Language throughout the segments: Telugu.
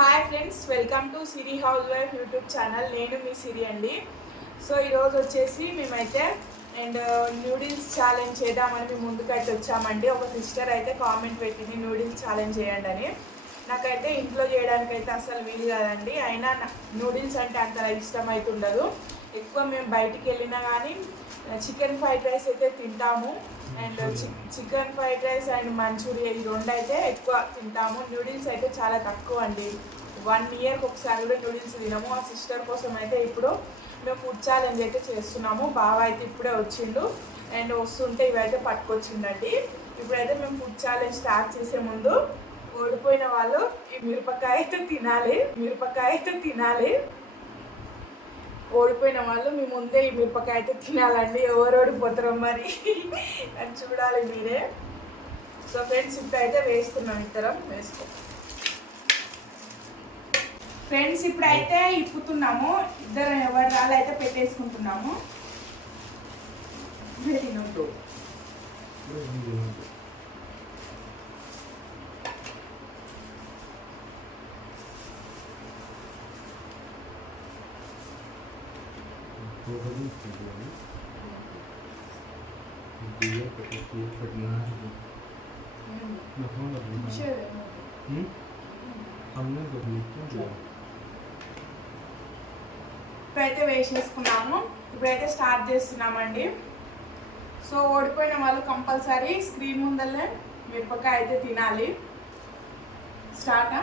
Hi friends, welcome to Siri house wife YouTube channel. నేను మీ సిరి అండి. సో ఈరోజు వచ్చేసి మేమైతే న్యూడిల్స్ ఛాలెంజ్ చేద్దామని మేము ముందుకైతే వచ్చామండి. ఒక సిస్టర్ అయితే కామెంట్ పెట్టింది న్యూడిల్స్ ఛాలెంజ్ చేయండి అని. నాకైతే ఇంట్లో చేయడానికి అయితే అసలు వీలు కాదండి. అయినా నూడిల్స్ అంటే అంత ఇష్టం అయితే ఉండదు. ఎక్కువ మేము బయటికి వెళ్ళినా కానీ చికెన్ ఫ్రైడ్ రైస్ అయితే తింటాము. And chicken fried rice and manchuria ఈ రెండు అయితే ఎక్కువ తింటాము. న్యూడిల్స్ అయితే చాలా తక్కువ అండి. 1 ఇయర్కి ఒకసారి కూడా న్యూడిల్స్ తినము. ఆ సిస్టర్ కోసం అయితే ఇప్పుడు మేము ఫుడ్ ఛాలెంజ్ అయితే చేస్తున్నాము. బాగా అయితే ఇప్పుడే వచ్చిండు అండ్ వస్తుంటే ఇవైతే పట్టుకొచ్చిండండి. ఇప్పుడైతే మేము ఫుడ్ ఛాలెంజ్ స్టార్ట్ చేసే ముందు ఓడిపోయిన వాళ్ళు ఈ మిరపకాయ అయితే తినాలి. ఓడిపోయిన వాళ్ళు మీ ముందే ఈ మిరపకాయ అయితే తినాలండి. ఎవరు ఓడిపోతారో మరి అని చూడాలి మీరే. సో ఫ్రెండ్స్ ఇప్పుడైతే వేస్తున్నాం, ఇద్దరం వేసుకో ఫ్రెండ్స్. ఇప్పుడైతే ఇప్పుతున్నాము, ఇద్దరం ఎవరి రాళ్ళు అయితే పెట్టేసుకుంటున్నాము. తినొద్దు. ఇప్పుడైతే వేసేసుకున్నాము. ఇప్పుడైతే స్టార్ట్ చేస్తున్నామండి. సో ఓడిపోయిన వాళ్ళు కంపల్సరీ స్క్రీన్ ముందల్లే మిరపకాయ అయితే తినాలి. స్టార్టా?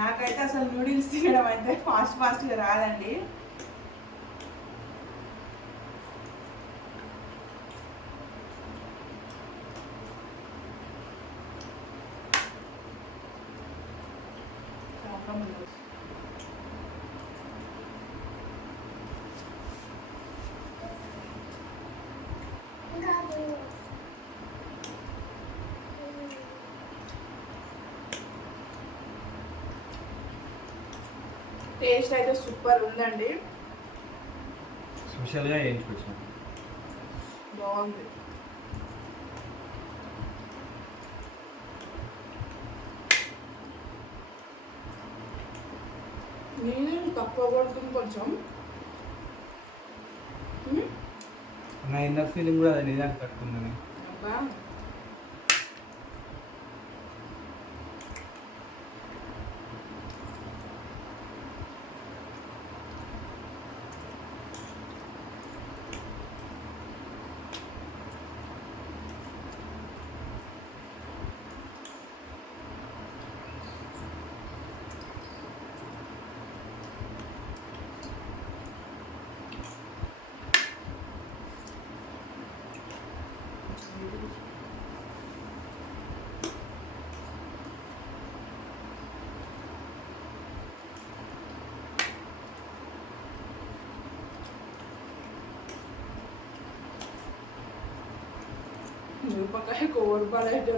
నాకైతే అసలు నూడిల్స్ తినడం అయితే ఫాస్ట్గా రాదండి. టేస్ట్ అయితే సూపర్ ఉందండి. స్పెషల్గా వేయించుకొచ్చాను. బాగుంది. నేను తక్కువ పడుతుంది కొంచెం. నా ఇన్నర్ ఫీలింగ్ కూడా అది నిజానికి కట్టుకుందని. మిరపకాయ కోరపాలు అయితే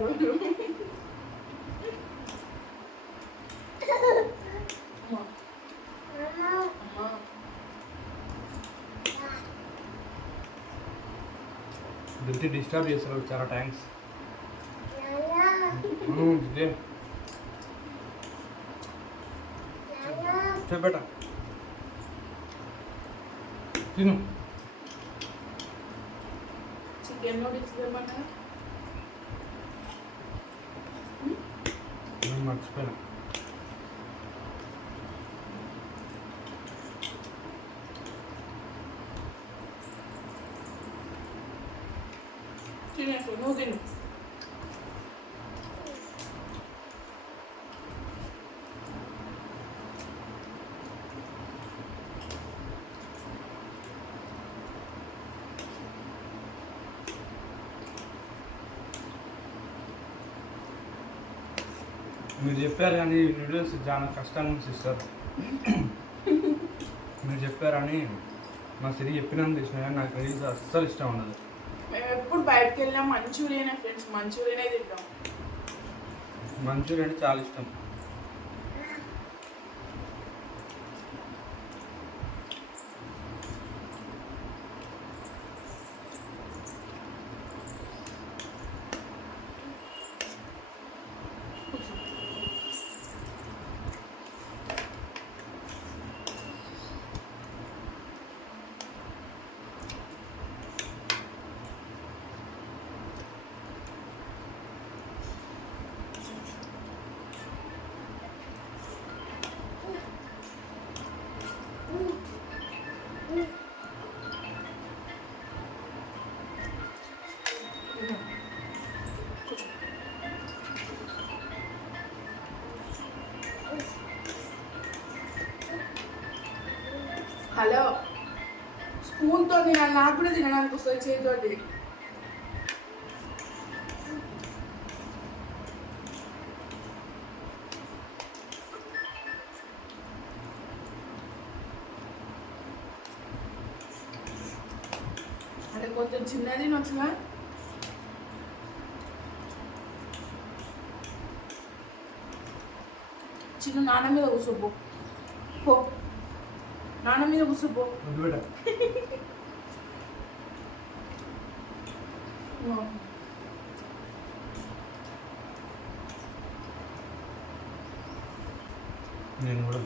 దుర్తి డిస్టర్బ్ చేస్తారు. చాలా థ్యాంక్స్. చెప్పేట తిను. చికెన్ నూడిల్స్ ఏమన్నా నేను మర్చిపోయాను. తినేసు, నువ్వు తిను. మీరు చెప్పారు కానీ నూడిల్స్ చాలా కష్టంగా ఉంది సిస్టర్. మీరు చెప్పారని మా సిరి చెప్పినందుకు తెచ్చిన కానీ నాకు నూడిల్స్ అస్సలు ఇష్టం ఉండదు. మేము ఎప్పుడు బయటకు వెళ్ళినా మంచూరియనే ఫ్రెండ్స్, మంచూరియనే తింటాం. మంచూరియా అంటే చాలా ఇష్టం. హలో స్పూన్తో తినాలి, నాకు కూడా తినడానికి వస్తుంది చేతితోటి. అంటే కొంచెం చిన్నది నచ్చుగా. చిన్న నాన్న మీద కూర్చోపో, పో నాన్న మీద కూర్చోపో. నేను కూడా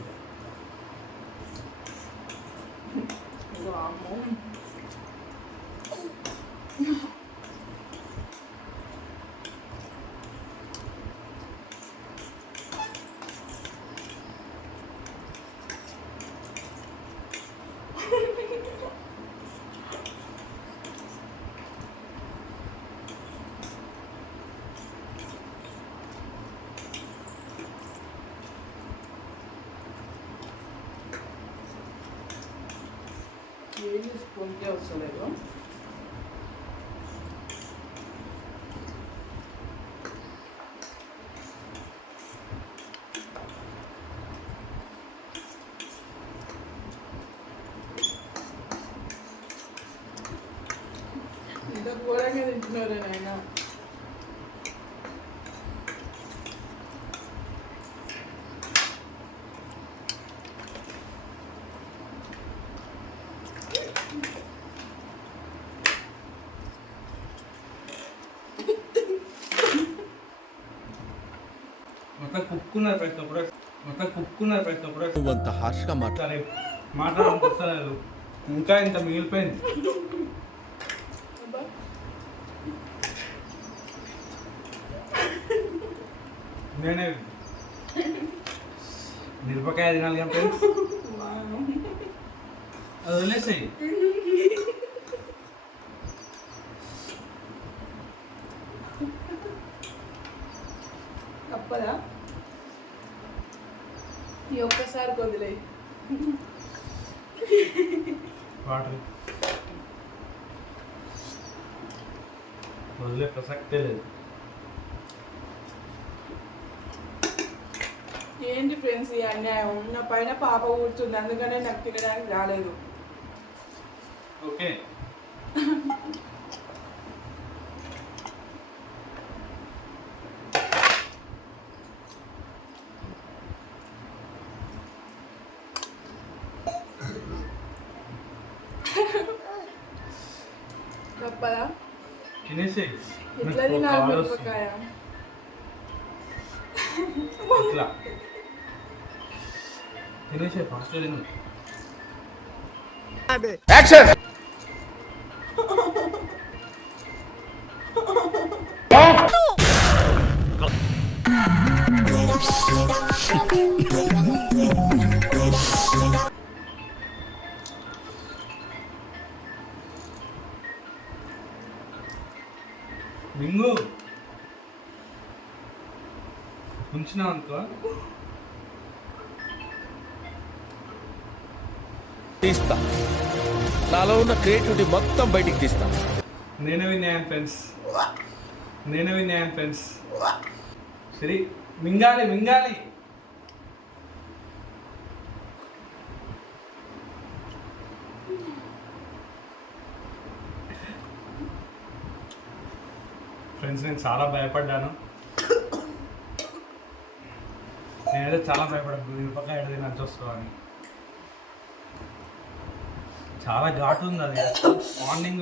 ఏం స్పూన్కే వస్తలేదు. ఇంత ఘోరంగా తింటున్నారు నాయన. మొత్తం కుక్కున్నారు ప్రతి ఒక్కరు. నువ్వంత హార్ష్గా సరే మాట్లాడలేదు, ఇంకా ఇంత మిగిలిపోయింది. నేనే మిరపకాయ తినాలి కానీ ఫ్రెండ్స్, అది వదిలేసాయి. తప్పదా ఈ ఒక్కసారి వదిలే. వాటర్ వదిలే ప్రసక్తే లేదు. ఏంటి ఫ్రెండ్స్ ఈ అన్యాయం? నా పైన పాప కూర్చుంది, అందుకనే నాకు తినడానికి రాలేదు. ఓకే తప్పదా? తినేసి ఎట్లా తినాలి మిరపకాయ? ఇట్లా తినేసే ఫాస్ట్ తిను. యాక్షన్. మింగు ఉంచినా అనుకో తీస్తా, నాలో ఉన్న క్రియేటివిటీ మొత్తం బయటికి తీస్తా. నేనే విన్నాను ఫ్రెండ్స్, నేనే విన్నాను ఫ్రెండ్స్. సరే మింగాలి మింగాలి. ఫ్రెండ్స్ నేను చాలా భయపడ్డాను, నేనైతే చాలా భయపడ్డాను మిరపకాయ ఎడ తినచ్చు వస్తుందని. చాలా ఘాటు ఉంది అది. మార్నింగ్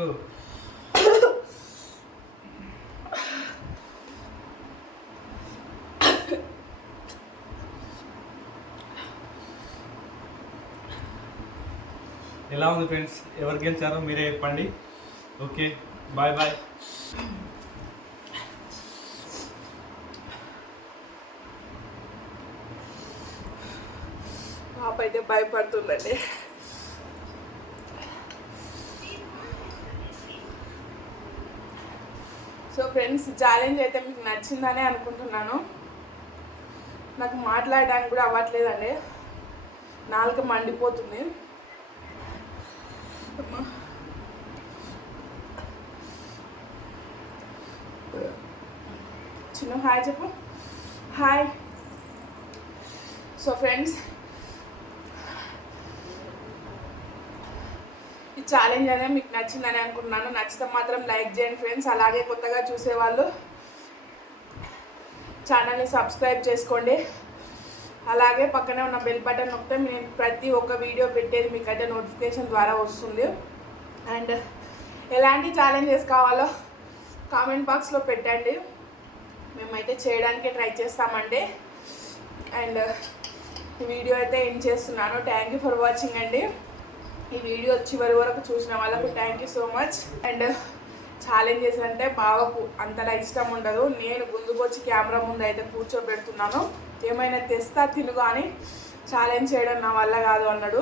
ఎలా ఉంది ఫ్రెండ్స్? ఎవరు గెలిచారో మీరే చెప్పండి. Okay bye bye. పాప అయితే భయపడుతుందండి. సో ఫ్రెండ్స్ ఛాలెంజ్ అయితే మీకు నచ్చిందనే అనుకుంటున్నాను. నాకు మాట్లాడడానికి కూడా అవ్వట్లేదండి, నాలుక మండిపోతుంది. చిన్న హాయ్ చెప్పు. హాయ్. సో ఫ్రెండ్స్, ఈ ఛాలెంజ్ అనేది మీకు నచ్చిందని అనుకుంటున్నాను. నచ్చితే మాత్రం లైక్ చేయండి ఫ్రెండ్స్. అలాగే కొత్తగా చూసేవాళ్ళు ఛానల్ని సబ్స్క్రైబ్ చేసుకోండి. అలాగే పక్కనే ఉన్న బెల్ బటన్ నొక్కితే నేను ప్రతి ఒక్క వీడియో పెట్టేది మీకైతే నోటిఫికేషన్ ద్వారా వస్తుంది. అండ్ ఎలాంటి ఛాలెంజెస్ కావాలో కామెంట్ బాక్స్లో పెట్టండి, మేమైతే చేయడానికి ట్రై చేస్తామండి. అండ్ ఈ వీడియో అయితే ఎండ్ చేస్తున్నాను. థ్యాంక్ యూ ఫర్ వాచింగ్ అండి. ఈ వీడియో చివరి వరకు చూసిన వాళ్ళకు thank you so much. And challenges అంటే బావకు అంతలా ఇష్టం ఉండదు. నేను ముందుకొచ్చి కెమెరా ముందు అయితే కూర్చోబెడుతున్నాను. ఏమైనా తెస్తా తిను కానీ ఛాలెంజ్ చేయడం నా వల్ల కాదు అన్నాడు.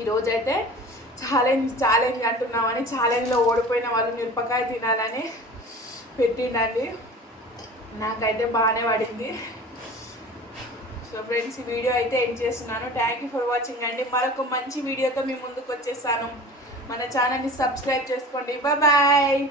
ఈరోజైతే ఛాలెంజ్ అంటున్నామని ఛాలెంజ్లో ఓడిపోయిన వాళ్ళు మిరపకాయ తినాలని పెట్టిండండి. నాకైతే బాగానే పడింది. సో ఫ్రెండ్స్, ఈ వీడియో అయితే ఎండ్ చేస్తున్నాను. థ్యాంక్ యూ ఫర్ వాచింగ్ అండి. మరొక మంచి వీడియోతో మీ ముందుకు వచ్చేసాను. మన ఛానల్ని సబ్స్క్రైబ్ చేసుకోండి. బాయ్.